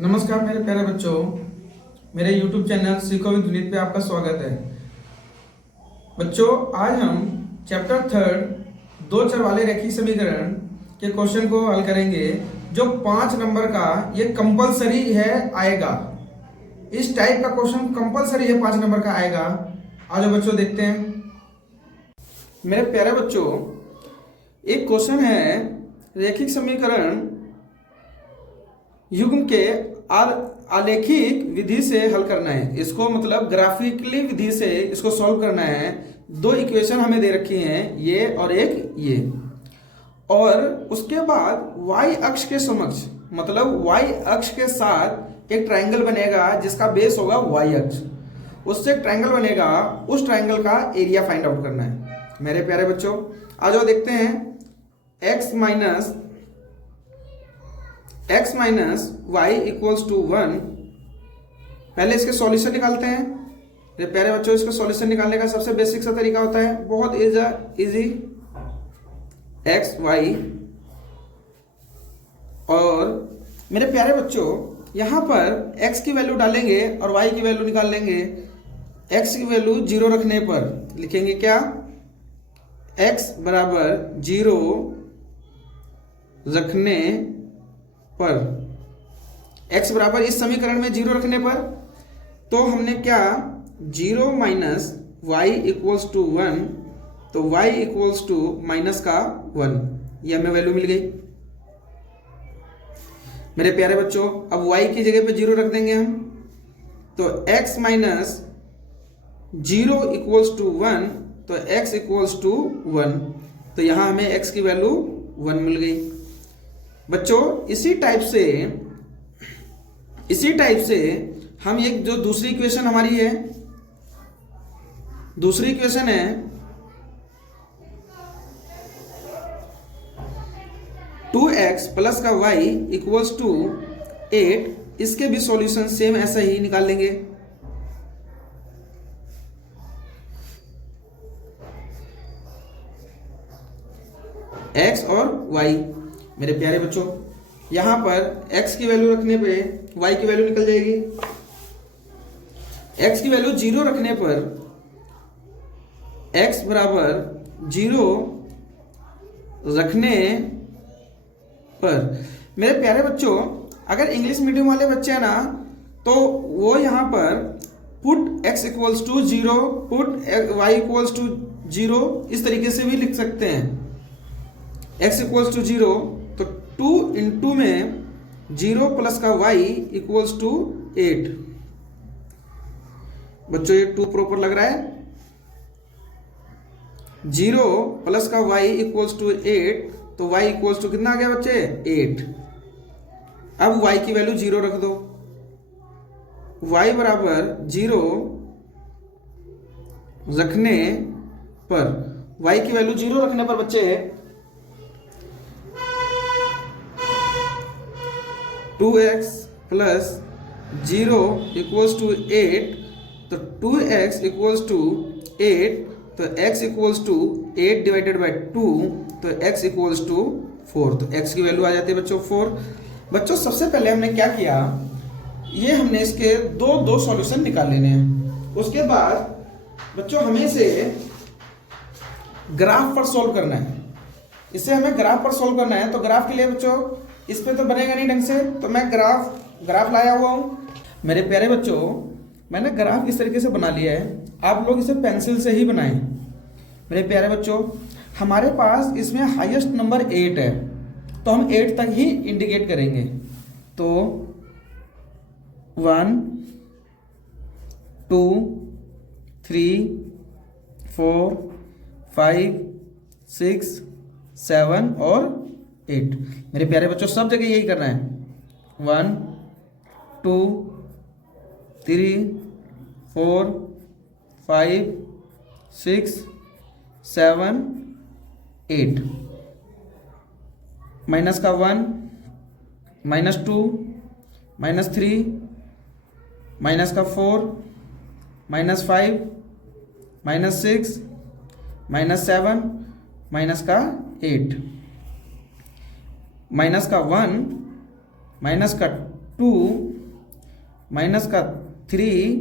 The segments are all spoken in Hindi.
नमस्कार मेरे प्यारे बच्चों, मेरे YouTube चैनल सीखो विद विनीत पे आपका स्वागत है। बच्चों, आज हम चैप्टर थर्ड दो चर वाले रेखीय समीकरण के क्वेश्चन को हल करेंगे, जो 5 नंबर का ये कंपलसरी है आएगा। इस टाइप का क्वेश्चन कंपलसरी है 5 नंबर का आएगा। आज बच्चों देखते हैं। मेरे प्यारे बच्चों, एक क्वेश्चन है रेखिक समीकरण युग्म के आलेखिक विधि से हल करना है। इसको मतलब ग्राफिकली विधि से इसको सॉल्व करना है। दो इक्वेशन हमें दे रखी हैं, ये और एक ये, और उसके बाद y अक्ष के समक्ष मतलब y अक्ष के साथ एक ट्रायंगल बनेगा जिसका बेस होगा y अक्ष। उससे एक ट्रायंगल बनेगा, उस ट्रायंगल का एरिया फाइंड आउट करना है। मेरे प्यारे बच्चों, आ जाओ देखते हैं। x minus Y equals to 1। पहले इसके सॉल्यूशन निकालते हैं। मेरे प्यारे बच्चों, इसका सॉल्यूशन निकालने का सबसे बेसिक सा तरीका होता है, बहुत इजी। x y, और मेरे प्यारे बच्चों यहां पर x की वैल्यू डालेंगे और y की वैल्यू निकाल लेंगे। x की वैल्यू 0 रखने पर लिखेंगे क्या? x बराबर 0 रखने पर, x बराबर इस समीकरण में 0 रखने पर, तो हमने क्या 0 माइनस वाई इक्वल्स टू 1, तो y इक्वल्स टू माइनस का 1, ये हमें वैल्यू मिल गई। मेरे प्यारे बच्चों, अब y की जगह पे 0 रख देंगे हम, तो x माइनस 0 इक्वल्स टू 1, तो x इक्वल्स टू 1, तो यहां हमें x की वैल्यू 1 मिल गई। बच्चों, इसी टाइप से हम एक जो दूसरी इक्वेशन हमारी है, दूसरी इक्वेशन है टू एक्स प्लस का y इक्वल्स टू 8, इसके भी सॉल्यूशन सेम ऐसा ही निकाल लेंगे। x और y, मेरे प्यारे बच्चों, यहां पर x की वैल्यू रखने पे y की वैल्यू निकल जाएगी। x की वैल्यू 0 रखने पर x बराबर 0 रखने पर, मेरे प्यारे बच्चों, अगर इंग्लिश मीडियम वाले बच्चे हैं ना, तो वो यहां पर put x equals to 0, put y equals to 0, इस तरीके से भी लिख सकते हैं। x इक्वल्स टू 0, तो 2 इंटू में 0 प्लस का y इक्वल्स टू 8। बच्चों, ये 2 प्रॉपर लग रहा है। 0 प्लस का y इक्वल्स टू 8, तो y इक्वल्स टू कितना आ गया बच्चे? 8। अब y की वैल्यू 0 रख दो। y बराबर 0 रखने पर, y की वैल्यू 0 रखने पर बच्चे 2x प्लस 0 इक्वल्स टू 8, तो 2x इक्वल्स टू 8, तो x equals to 8 divided by 2, तो x इक्वल्स टू 4, तो x की वैल्यू आ जाती है बच्चों 4। बच्चों, सबसे पहले हमने क्या किया, ये हमने इसके दो सॉल्यूशन निकाल लेने हैं। उसके बाद बच्चों हमें इसे ग्राफ पर सॉल्व करना है। इसे हमें ग्राफ पर सॉल्व करना है, तो ग्राफ के लिए बच्चों इस पे तो बनेगा नहीं ढंग से, तो मैं ग्राफ लाया हुआ हूं। मेरे प्यारे बच्चों, मैंने ग्राफ इस तरीके से बना लिया है, आप लोग इसे पेंसिल से ही बनाएं। मेरे प्यारे बच्चों, हमारे पास इसमें हाईएस्ट नंबर 8 है, तो हम 8 तक ही इंडिकेट करेंगे। तो 1 2 3 4 5 6 7 और 8। मेरे प्यारे बच्चों, सब जगह यही करना है। 1 2 3 4 5 6 7 8, माइनस का 1, माइनस 2, माइनस 3, माइनस का 4, माइनस 5, माइनस 6, माइनस 7, माइनस का 8, माइनस का 1, माइनस का 2 माइनस का 3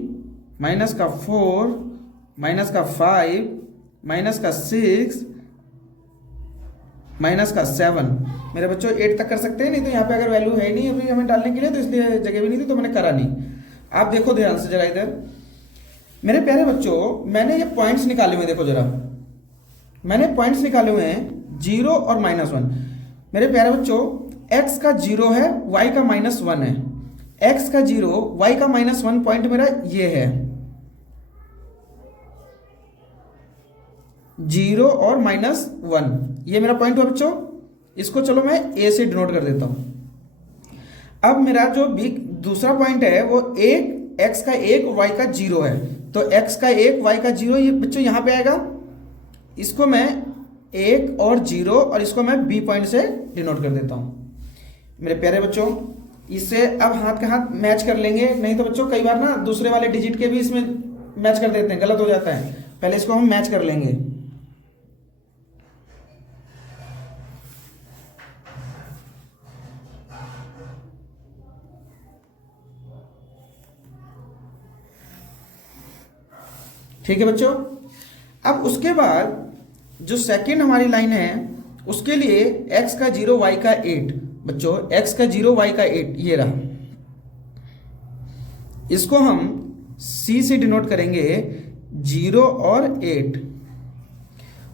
माइनस का 4 माइनस का 5 माइनस का 6 माइनस का 7। मेरे बच्चों 8 तक कर सकते हैं, नहीं तो यहाँ पे अगर वैल्यू है नहीं अभी हमें डालने के लिए, तो इसलिए जगह भी नहीं थी तो मैंने करा नहीं। आप देखो ध्यान से जरा इधर मेरे प्यारे बच्चों, मैंने ये पॉइंट्स निकाले हुए, देखो जरा मैंने पॉइंट्स निकाले हुए हैं 0 और -1। मेरे प्यारे बच्चों x का 0 है, y का -1 है। x का 0 y का -1 पॉइंट मेरा ये है, 0 और -1 ये मेरा पॉइंट हुआ बच्चों। इसको चलो मैं a से डिनोट कर देता हूं। अब मेरा जो बी दूसरा पॉइंट है वो 1 x का 1 y का 0 है, तो x का 1 y का 0 ये बच्चों यहां पे आएगा। इसको मैं 1 और 0 और इसको मैं b पॉइंट से डिनोट कर देता हूं। मेरे प्यारे बच्चों इससे अब हाथ का हाथ मैच कर लेंगे, नहीं तो बच्चों कई बार ना दूसरे वाले डिजिट के भी इसमें मैच कर देते हैं, गलत हो जाता है। पहले इसको हम मैच कर लेंगे। ठीक है बच्चों, अब उसके बाद जो सेकंड हमारी लाइन है उसके लिए x का 0 y का 8। बच्चों x का 0 y का 8 ये रहा, इसको हम c से डिनोट करेंगे 0 और 8।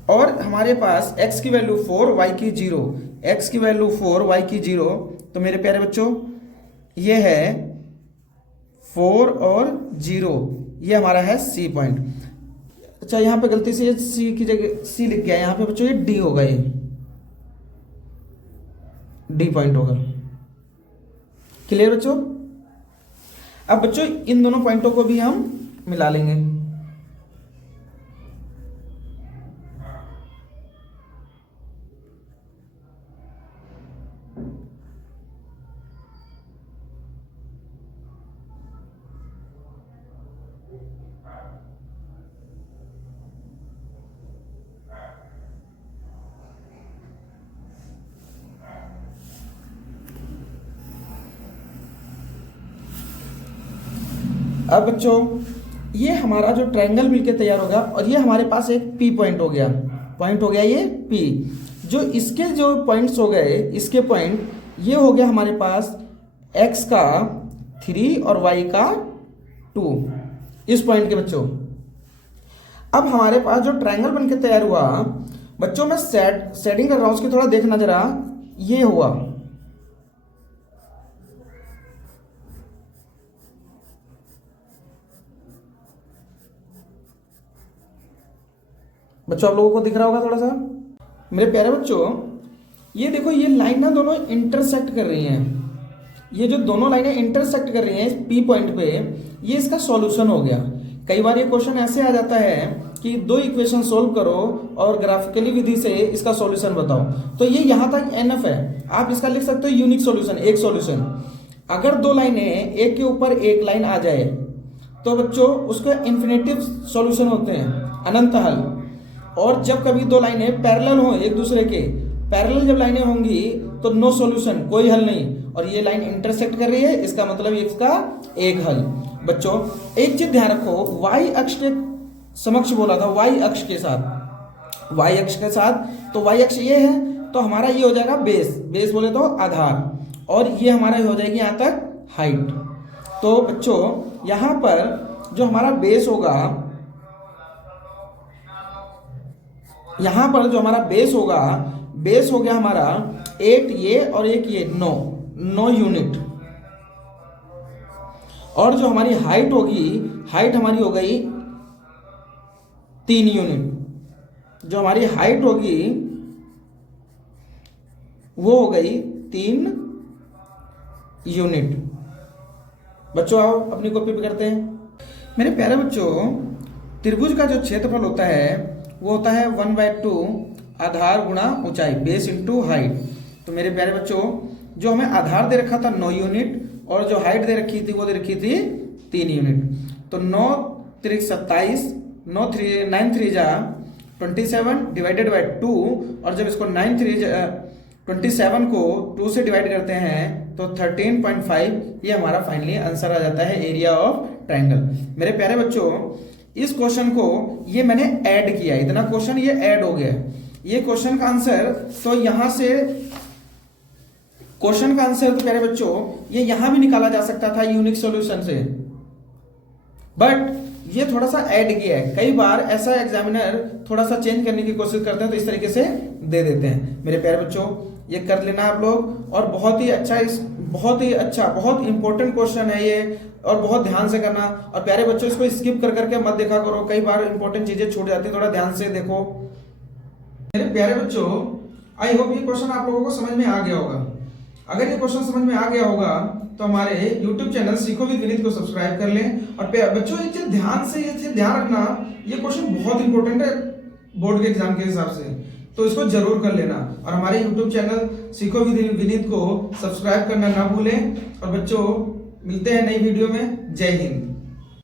और हमारे पास x की वैल्यू 4 y की 0, x की वैल्यू 4 y की 0, तो मेरे प्यारे बच्चों ये है 4 और 0, ये हमारा है c पॉइंट। अच्छा यहाँ पे गलती से c की जगह c लिख गया, यहाँ पे बच्चों ये d होगा, ये d पॉइंट होगा। क्लियर बच्चों? अब बच्चों इन दोनों पॉइंटों को भी हम मिला लेंगे। अब बच्चों ये हमारा जो ट्रायंगल मिलके तैयार होगा और ये हमारे पास एक P पॉइंट हो गया, ये P। जो इसके जो पॉइंट्स हो गए, इसके पॉइंट ये हो गया हमारे पास x का 3 और y का 2, इस पॉइंट के बच्चों। अब हमारे पास जो ट्रायंगल बनके तैयार हुआ बच्चों, मैं सेटिंग कर रहा हूं, उसके थोड़ा देखना जरा, ये हुआ बच्चों, आप लोगों को दिख रहा होगा थोड़ा सा। मेरे प्यारे बच्चों ये देखो, ये लाइन ना दोनों इंटरसेक्ट कर रही हैं। ये जो दोनों लाइनें इंटरसेक्ट कर रही हैं इस P पॉइंट पे, ये इसका सॉल्यूशन हो गया। कई बार ये क्वेश्चन ऐसे आ जाता है कि दो इक्वेशन सोल्व करो और ग्राफिकली विधि से इसका सॉल्यूशन बताओ, तो ये यहाँ तक एनफ है। आप इसका लिख सकते हो यूनिक सॉल्यूशन, एक सॉल्यूशन। अगर दो लाइनें एक के ऊपर एक लाइन आ जाए तो बच्चों उसके इन्फिनेटिव सॉल्यूशन होते हैं, अनंत हल। और जब कभी दो लाइनें पैरेलल हो एक दूसरे के, पैरेलल जब लाइनें होंगी तो नो सॉल्यूशन, कोई हल नहीं। और ये लाइन इंटरसेक्ट कर रही है, इसका मतलब इसका एक हल। बच्चों एक चीज ध्यान रखो, y अक्ष के समक्ष बोला था, y अक्ष के साथ, y अक्ष के साथ, तो y अक्ष ये है, तो हमारा ये हो जाएगा बेस, बेस बोले तो आधार, और ये हमारा हो जाएगी यहाँ तक हाइट। तो बच्चों यहाँ पर जो हमारा बेस होगा, यहां पर जो हमारा बेस होगा, बेस हो गया हमारा 8 ये और एक ये 9 यूनिट। और जो हमारी हाइट होगी, हाइट हमारी हो गई 3 यूनिट। जो हमारी हाइट होगी वो हो गई 3 यूनिट। बच्चों आओ अपनी कॉपी पे करते हैं। मेरे प्यारे बच्चों त्रिभुज का जो क्षेत्रफल होता है वो होता है 1/2 आधार गुणा ऊंचाई, बेस इंटू हाइट। तो मेरे प्यारे बच्चों जो हमें आधार दे रखा था 9 यूनिट और जो हाइट दे रखी थी वो दे रखी थी 3 यूनिट। तो 9 3 27, 9 3 जा 27 डिवाइडेड बाय 2, और जब इसको 9 3 27 को 2 से डिवाइड करते हैं तो 13.5 ये हमारा फाइनली आंसर आ जाता है एरिया ऑफ ट्रायंगल। मेरे प्यारे बच्चों, इस क्वेश्चन को ये मैंने ऐड किया, इतना क्वेश्चन ये ऐड हो गया। ये क्वेश्चन का आंसर तो यहां से क्वेश्चन का आंसर तो प्यारे बच्चों ये यहां भी निकाला जा सकता था यूनिक सॉल्यूशन से, बट ये थोड़ा सा ऐड किया है। कई बार ऐसा एग्जामिनर थोड़ा सा चेंज करने की कोशिश करते हैं तो इस तरीके से दे देते हैं। मेरे प्यारे बच्चों ये कर लेना आप लोग, और बहुत ही अच्छा बहुत इंपॉर्टेंट क्वेश्चन है ये, और बहुत ध्यान से करना। और प्यारे बच्चों इसको स्किप कर करके मत देखा करो, कई बार इंपॉर्टेंट चीजें छूट जाती है, थोड़ा ध्यान से देखो। मेरे प्यारे बच्चों आई होप ये क्वेश्चन आप लोगों को समझ में आ गया होगा। अगर ये क्वेश्चन समझ में आ गया होगा तो हमारे YouTube चैनल सीखो विद विनीत को सब्सक्राइब कर लें। और बच्चों ये चीज ध्यान रखना, ये क्वेश्चन बहुत इंपॉर्टेंट है बोर्ड के एग्जाम के हिसाब से, तो इसको जरूर कर लेना। और हमारे YouTube चैनल सीखो विद विनीत को सब्सक्राइब करना ना भूलें। और बच्चों मिलते हैं नई वीडियो में। जय हिंद।